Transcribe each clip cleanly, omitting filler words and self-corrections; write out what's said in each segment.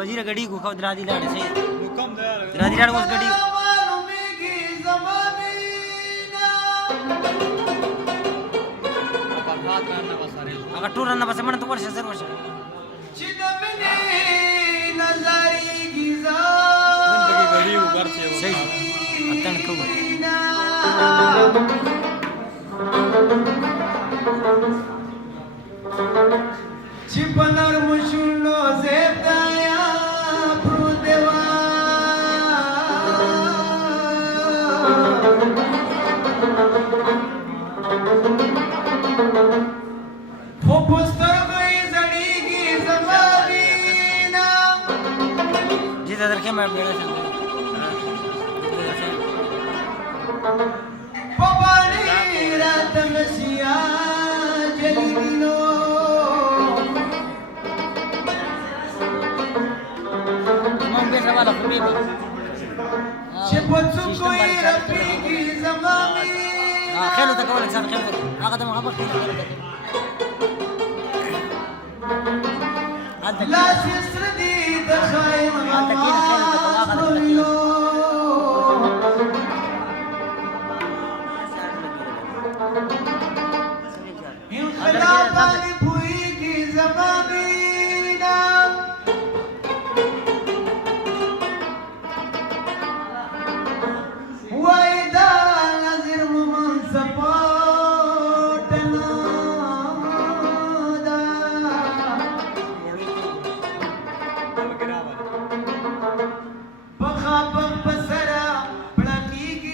वजीर गड़ी को खव दरादी लाड़ से दरादी लाड़ उस गड़ी अगर टूर रन बस मन तो वर्ष सर वर्ष गड़ी उगर से सही अतन को चिपनर मुशुलो जेताया प्रुदेवा फोपुस्तर गई जड़ीगी जमानीना जिस अदर के मैं बेड़ा से पवानी रात मसिया जलीलो बेटा वाला फुबीबा चिपचु कोई रफीकी जमानी खेलो तक वाला इंसान खेलो आगा तो खबर खेलो لا تسردي دخايم انخلافات بويكي زمامينا وإذا نزر من سباتنا بخابم بسرا بڑکی کی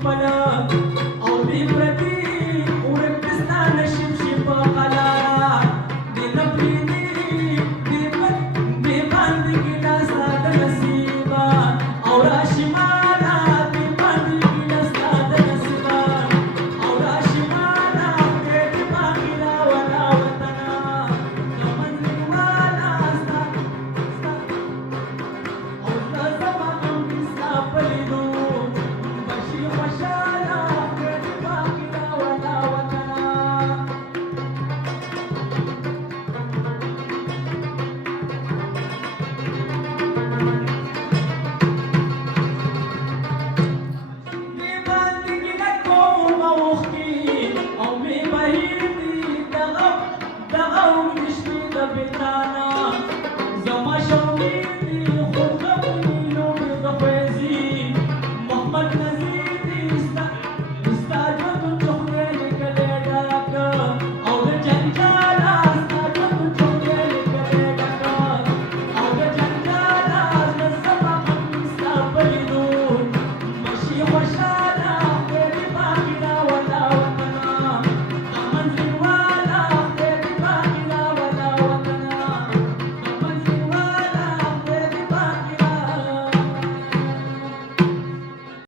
خپله او بې پردي ورک د ستا نشم شي په قلاره دې نه پرېږدي دې باندې ګیله ستا د نصیبه او راشي ماله دې باندې ګیله ستا د نصیبه او راشي ماله خدای دې ما ګیله ولا وطنه د منزل والا ستا او زړه زما هم دې ستا په لیدو بشي خوشحاله خدای دې ما ګیله ولا وطنه مې باندې ګیله کوم اوښکې او مې بهېږي دغه اوږدې شپې د بېتانه